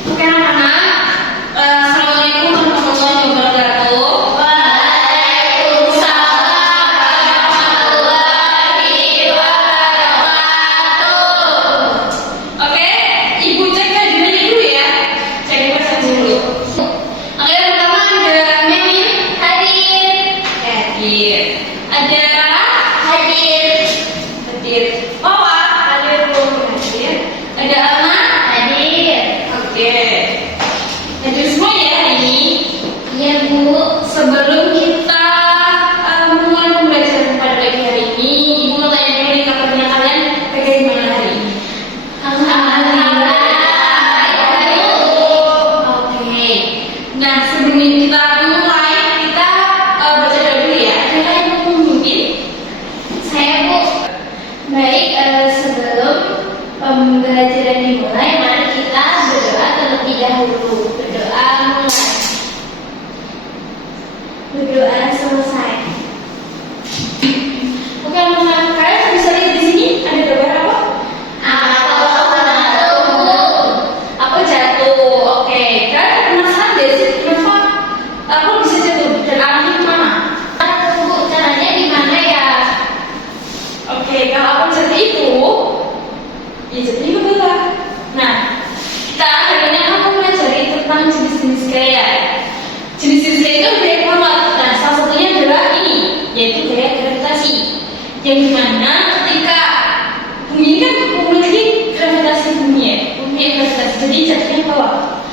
Oke anak-anak, Assalamualaikum warahmatullahi wabarakatuh. Waalaikumsalam warahmatullahi wabarakatuh. Oke, Ibu cek kajiannya dulu ya. Cek pesan dulu. Oke, yang pertama ada Memi. Hadir. Hadir. Ada Rara. Hadir. Hadir. Wawa. Hadir. Hadir. Ada Alma. Hadir. Oke. Hadir semua ya hari ini. Iya Bu. Sebelum kita mulai pembelajaran pada pagi hari ini, Ibu mau tanya dulu nih kabarnya kalian bagaimana hari ini? Alhamdulillah. Oke. Nah sebelum kita mulai, kita baca doa dulu ya. Ada yang mau memimpin? Saya Bu. Baik, sebelum pembelajaran dimulai, mari kita berdoa terlebih dahulu. Berdoa mulai. Berdoa selesai. Oke, teman-teman, kalian bisa lihat di sini ada gambar apa? Aku jatuh. Oke, kalian penasaran deh sih kenapa aku bisa jatuh dan arahnya kemana? Bu, caranya gimana ya? Oke, kalau aku jatuh itu, ya jatuhnya ke bawah. Nah, kita akhirnya akan mempelajari tentang jenis-jenis gaya. Jenis-jenis gaya itu banyak banget. Nah, salah satunya adalah ini, yaitu gaya gravitasi. Yang dimana ketika bumi ini kan memiliki gravitasi bumi ya, memiliki gravitasi, jadi jatuhnya ke bawah.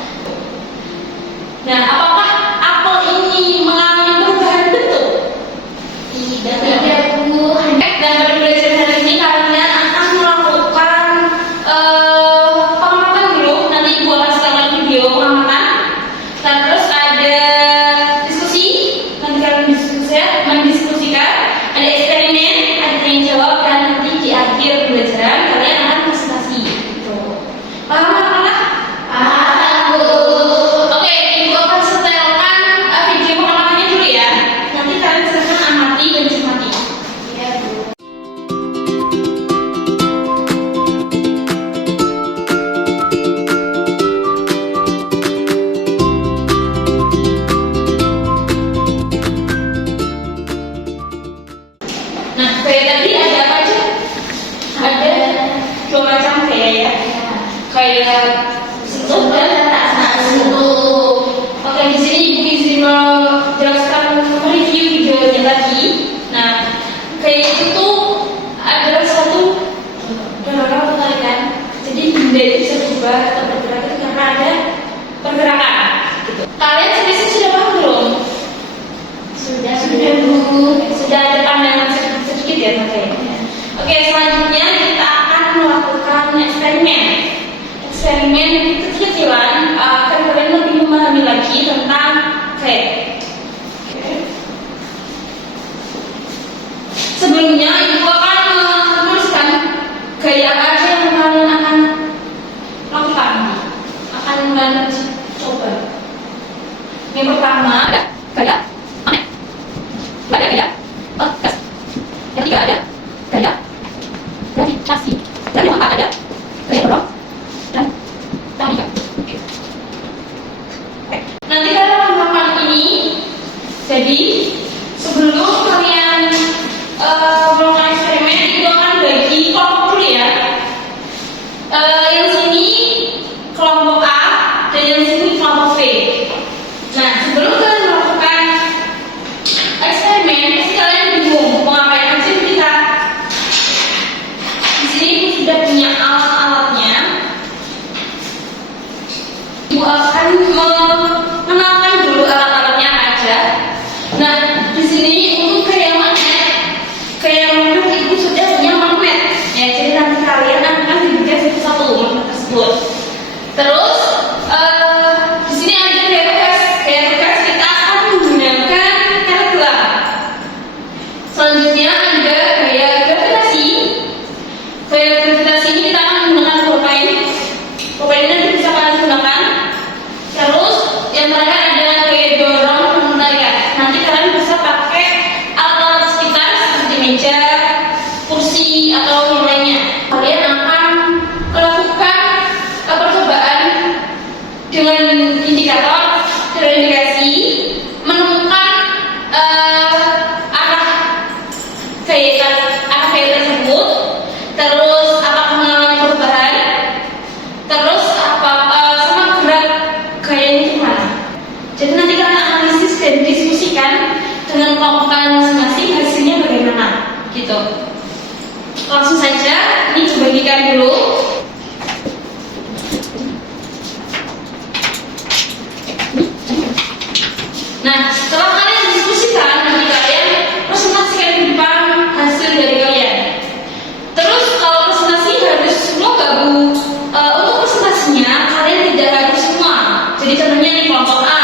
Nah, apakah apel ini mengalami perubahan bentuk? Tidak, Bu. Dan pada pembelajaran hari ini kalian akan melakukan pengamatan dulu. Nanti Ibu akan setelahkan video pengamatan. Dan terus ada diskusi. Nanti kalian mendiskusikan. Ada eksperimen, ada tanya jawab, dan nanti di akhir pembelajaran kalian akan presentasi. Gitu. Paham anak-anak? Paham, Bu. Oke, Ibu akan setelkan video pengamatannya dulu ya. Nanti kalian silakan amati dan cermati. Iya, Bu. Nah, gaya tadi ada apa aja? Ada dua macam gaya ya. Kayak sentuh dan tak sentuh. Oke, di sini Ibu izin menjelaskan mereview videonya tadi. Nah, gaya itu tuh adalah suatu dorongan atau tarikan. Jadi benda itu bisa berubah atau bergerak itu karena ada pergerakan. Gitu. Kalian sebenarnya sudah paham belum? Sudah Bu. Sudah ada pandangan sedikit ya makanya. Oke, selanjutnya kita akan melakukan eksperimen. Eksperimen kecil-kecilan agar kalian lebih memahami lagi tentang gaya. Sebelumnya Ibu akan menuliskan gaya apa aja yang kalian akan lakukan, akan kalian coba. Yang pertama ada gaya aneh. Ada gaya gas. Yang ketiga ada gaya gravitasi. Dan yang keempat ada gaya dorong dan tarikan. Nanti kalian akan melakukan ini. Jadi sebelum kalian melakukan eksperimen, itu akan bagi kelompok dulu ya. Yang sini kelompok A dan yang sini kelompok B. Nah, sebelum kalian melakukan eksperimen, pasti kalian bingung mau ngapain aja kita. Di sini Ibu sudah punya alat-alatnya. Ibu akan mengenalkan dulu alat-alatnya apa aja. Nah, di sini untuk gaya magnet Ibu sudah punya magnet. Ya, jadi nanti kalian akan diberikan satu-satu magnet tersebut. Terus di sini ada gaya bekas. Gaya bekas kita akan menggunakan karet gelang. Selanjutnya ada gaya gravitasi. Gaya gravitasi ini kita akan menggunakan pulpen. Pulpen ini nanti bisa kalian gunakan. Terus yang terakhir ada gaya dorong dan menarikan. Nanti kalian bisa pakai alat-alat sekitar seperti meja, kursi atau yang lainnya. Kalian akan melakukan percobaan diskusikan dulu. Nah, setelah kalian diskusikan, nanti kalian presentasikan di depan hasil dari kalian. Terus kalau presentasi harus semua gabung. Untuk presentasinya kalian tidak harus semua. Jadi contohnya nih kelompok A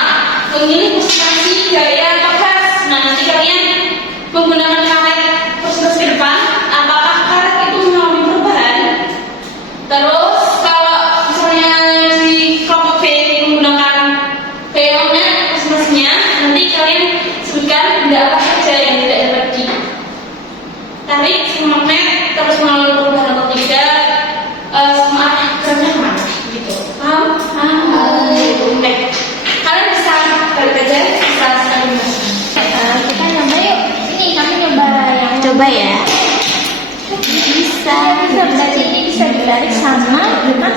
memilih presentasi gaya podcast. Nah, nanti kalian menggunakan karet presentasi ke depan. Apakah karet itu mengalami perubahan? Terus kalau misalnya di kelompok B menggunakan warna presentasinya, nanti kalian sebutkan benda apa saja yang tidak dapat ditarik sama magnet, terus mengalami perubahan atau tidak, sama arah geraknya kemana, gitu. Paham? Oke. Kalian bisa balik aja, bisa sekali mas. Kita nyoba yuk. Ini kami nyoba yang Coba ya. bisa berarti ini bisa ditarik sama magnet.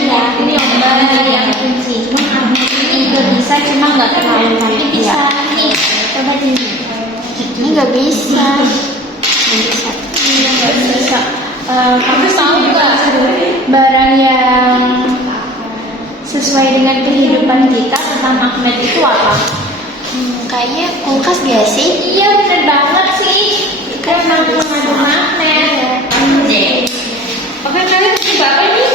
Ya, ini nyoba yang kunci. Ini juga bisa, cuma nggak terlalu tapi bisa. Nih, coba ini. Ini nggak bisa. Ini nggak bisa. Kamu tahu nggak barang yang sesuai dengan kehidupan kita tentang magnet itu apa? Kayaknya kulkas gak sih? Iya, bener banget sih. Kita memang mengandung magnet. Oke, kalian coba apa ini?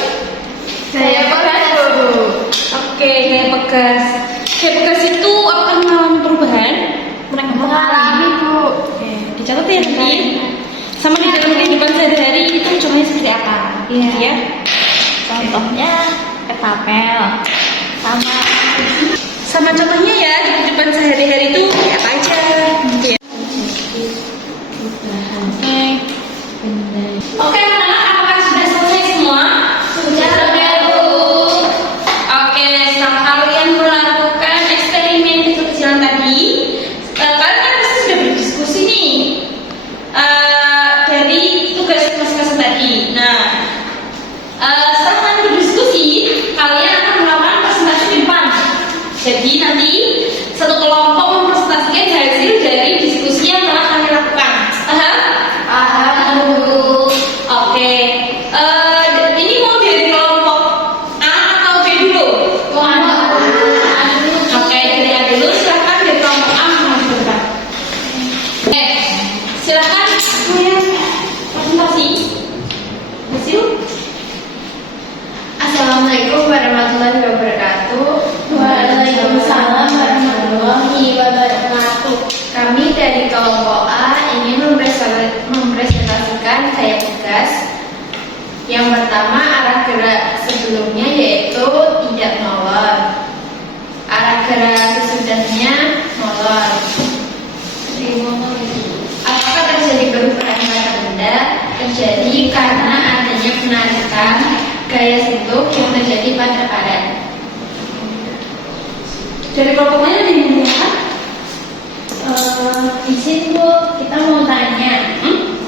Saya pegas dulu. Oke, gaya pegas. Gaya pegas itu akan mengalami perubahan? Mengalami, Bu. Oke, dicatat ya nanti. Sama di dalam kehidupan sehari-hari itu contohnya seperti apa? Iya. Ya. Contohnya ketapel Sama contohnya ya di kehidupan sehari-hari itu kayak apa aja? Gitu ya. Oke, anak-anak, apakah sudah selesai semua? Sudah, Bu. Oke, setelah kalian melakukan eksperimen kecil-kecilan tadi, kalian kan pasti sudah berdiskusi nih dari tugas masing-masing tadi. Nah, setelah kalian berdiskusi, kalian akan melakukan presentasi di depan. Jadi nanti satu kelompok mempresentasikan hasil dari diskusi yang telah kami lakukan. Paham, Bu? Oke. Ini mau dari kelompok A atau B dulu? Oke, dari A dulu. Silakan dari kelompok A maju ke depan. Oke, silakan kalian presentasi hasil. Assalamualaikum warahmatullahi wabarakatuh. Waalaikumsalam warahmatullahi wabarakatuh. Kami dari kelompok A ingin mempresentasikan gaya pegas. Yang pertama, arah gerak sebelumnya yaitu tidak molor. Arah gerak sesudahnya molor. Apakah terjadi perubahan pada benda? Terjadi karena adanya penarikan gaya sentuh yang terjadi pada karet. Dari kelompok mana nih ya? Izin, Bu, kita mau tanya.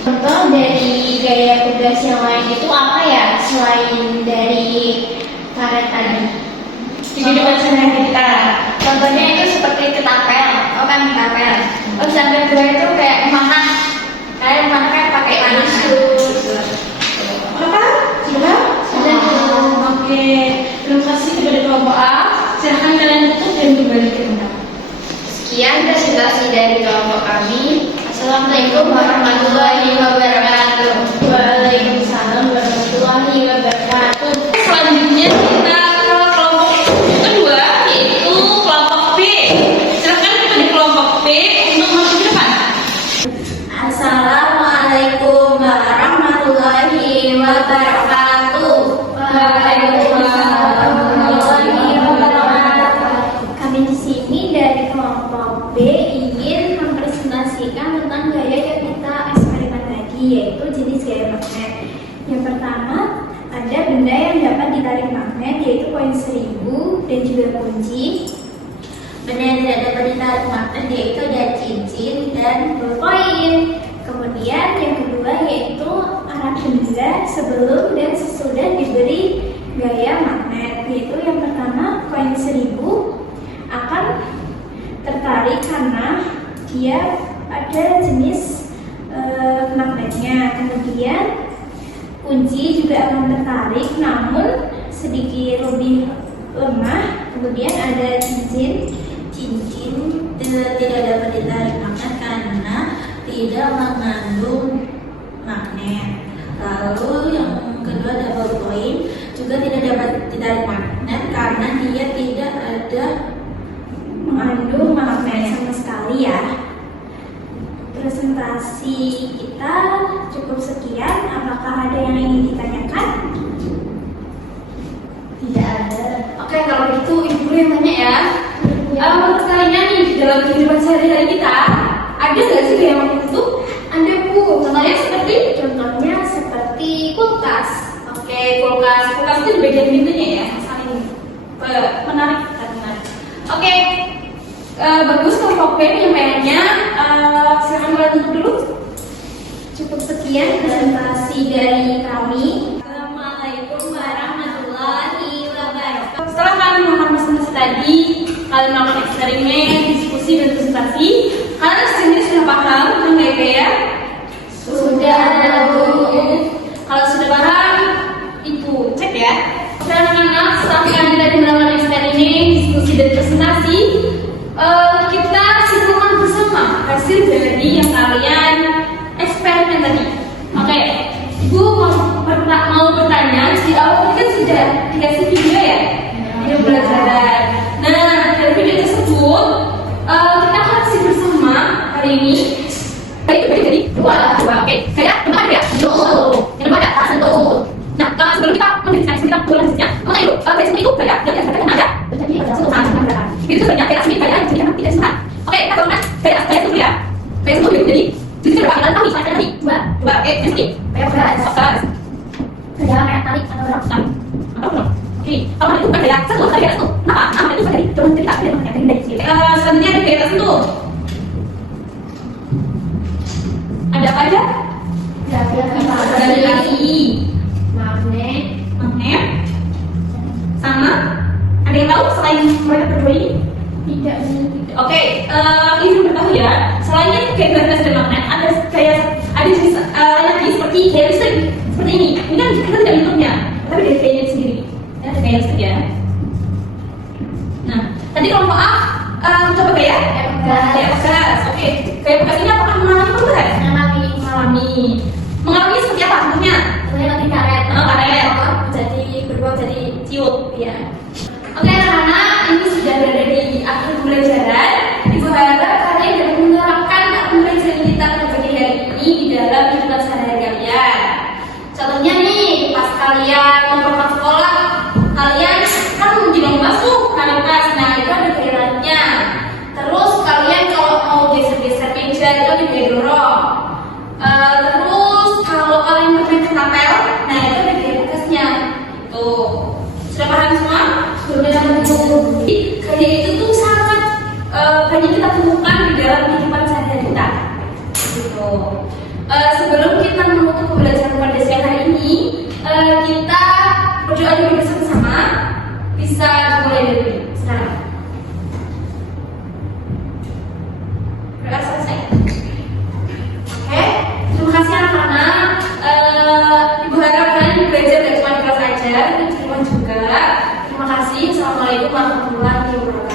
Contoh dari gaya pegas yang lain itu apa ya selain dari karet tadi? Di kehidupan sehari-hari kita. Contohnya itu seperti ketapel, ketapel. Terus yang kedua itu kayak makan, pakai tisu. Apa? Sudah? Sudah. Oke. Terima kasih kepada kelompok A. Silahkan kalian tutup dan kembali ke tempat. Sekian presentasi dari kelompok kami. Assalamualaikum warahmatullahi wabarakatuh. Waalaikumsalam warahmatullahi wabarakatuh. Selanjutnya kita ke kelompok kedua, yaitu kelompok B. Silahkan kepada kelompok B untuk masuk ke depan. Assalamualaikum warahmatullahi wabarakatuh. Waalaikumsalam warahmatullahi wabarakatuh. Kami di sini dari kelompok B ingin mempresentasikan tentang gaya yang kita eksperimen tadi, yaitu jenis gaya magnet. Yang pertama, ada benda yang dapat ditarik magnet, yaitu koin 1000 dan juga kunci. Benda yang tidak dapat ditarik magnet yaitu ada cincin dan koin. Kemudian yang kedua yaitu arah benda sebelum dan sesudah diberi gaya magnet, yaitu yang pertama koin 1000 akan tertarik karena dia ada jenis magnetnya. Kemudian kunci juga akan tertarik, namun sedikit lebih lemah. Kemudian ada cincin. Cincin tidak dapat ditarik magnet karena tidak mengandung magnet. Lalu yang kedua double coin juga tidak dapat ditarik magnet karena dia tidak ada Mengandung magnet sama sekali ya. Presentasi kita cukup sekian. Apakah ada yang ingin ditanyakan? tidak ada. Oke, kalau gitu ibu guru yang tanya ya. Menurut kalian nih dalam kehidupan sehari-hari kita ada nggak sih gaya magnet itu? Ada Bu. Contohnya seperti Contohnya seperti kulkas. oke, kulkas. Kulkas itu di bagian pintunya ya, saling menarik dan menarik. Oke, bagus kelompok B penyampaiannya. Silakan mulai tutup dulu. Cukup sekian presentasi dari kami. Assalamualaikum warahmatullahi wabarakatuh. Setelah kalian melakukan presentasi tadi, kalian melakukan eksperimen, diskusi dan presentasi, kalian sendiri sudah paham tentang gaya-gaya? Sudah, Bu. Kalau sudah paham, ibu cek ya. Oke anak-anak, setelah kalian tadi melakukan eksperimen, diskusi dan presentasi, kita simpulkan bersama hasil dari yang kalian eksperimen tadi. Oke, ibu mau bertanya, di awal kan sudah dikasih video ya, video pelajaran. Nah, dari video tersebut kita akan kasih bersama hari ini. Jadi dua, oke. Saya kemarin ya, yang kedua ada sentuh. Nah, sebelum kita menjelaskan kita selanjutnya, mengenai itu, basic itu kayak yang kita ada. Itu sebenarnya kayak asmi kayak yang tidak sempat. Oke, kita turunkan kayak itu ya. Kayak itu jadi berapa kali tahu saya tadi? Dua, oke, jadi kayak berat. Kayak kayak tarik atau berapa? Oke, kalau itu kayak satu kayak itu. Nah, itu tadi cuma cerita dari sini. Selanjutnya ada kayak itu. Ada apa aja? Ada lagi magnet sama ada yang tahu selain mereka berdua ini? Tidak. Oke, ini bertahu ya. Selain kayak magnet dan magnet, ada jenis lagi seperti kayak listrik seperti ini. Ini kan kita tidak bentuknya, tapi dari kayaknya sendiri. Ya, ada kayak listrik ya. Nah, tadi kelompok A coba kayak bekas. Oke, kayak bekas ini apakah mengalami perubahan? Mengalami seperti apa bentuknya? Nanti karet. Karet. Jadi berubah jadi Ciut. ya. Oke anak-anak, ini sudah berada di akhir pembelajaran. Ibu harap kalian dapat menerapkan pembelajaran kita pada pagi hari ini di dalam kehidupan sehari-hari kalian. Contohnya nih, pas kalian mau sekolah, kalian kan jangan masuk kanvas, nah itu ada gayanya. Terus kalian kalau mau geser-geser meja itu ada gaya dorong. Terus kalau kalian bermain ketapel, nah itu ada gaya bekasnya. Tuh, sudah paham semua? Gaya itu tuh sangat banyak kita temukan di dalam kehidupan sehari-hari kita. Gitu. Sebelum kita menutup pembelajaran pada siang hari ini, kita berdoa dulu bersama-sama. Bisa dimulai dari sekarang. Berdoa selesai. Oke, terima kasih anak-anak. Ibu harap kalian belajar dari cuma di kelas aja, tapi di rumah juga. Terima kasih. Assalamualaikum warahmatullahi wabarakatuh.